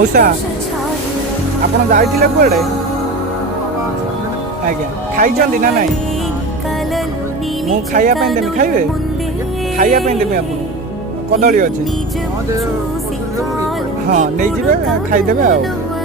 मौसा आपण जाइथिले कुआडे आज्ञा खाई ना नहीं मु खाइया पे देमी खाइबे खाइया पे देमी आपन कदली अछि हाँ नहीं जीवे खाईदेवे आ